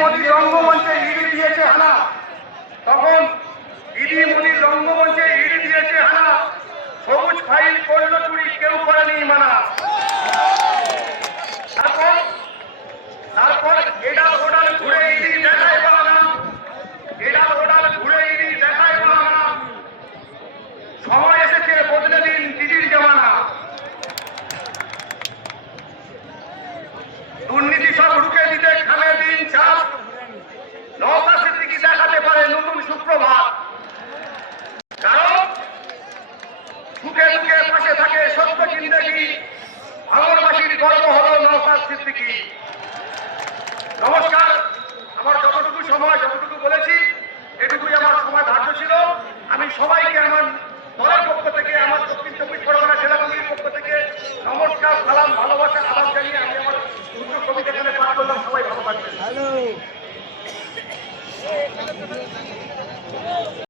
মোদীর রঙ্গমঞ্চে ইডি দিয়েছে হানা, তখন ইডি মোদীর রঙ্গমঞ্চে ইডি দিয়েছে হানা, সবুজ ফাইল করল চুরি, কেউ করেনি মানা। তারপর এডাল ওডাল ঘুরে ইডি দেখায় বাহানা, এডাল ওডাল ঘুরে ইডি দেখায় বাহানা, সময় এসেছে বদলে দিন দিদির জামানা। দুর্নীতি সব রুখে দিতে খামে দিন চাপ, নওশাদ সিদ্দিকী দেখাতে পারে নতুন সুপ্রভাত। কারণ সুখে দুঃখে পাশে থাকে সত্য জিন্দেগি, ভাঙড়বাসীর গর্ব হলো নওশাদ সিদ্দিকী। নমস্কার। আমার যতটুকু সময় যতটুকু বলেছি এটুকুই আমার সময় ধার্য ছিল। আমি সবাইকে আমার দলের পক্ষ থেকে, আমার দক্ষিণ চব্বিশ পরগনা জেলা কমিটির পক্ষ থেকে নমস্কার, সালাম, ভালোবাসা, আদাব জানিয়ে আমি আমার উদ্যোগ কমিটি এখানে পাঠ করলাম। সবাই ভালো থাকবেন।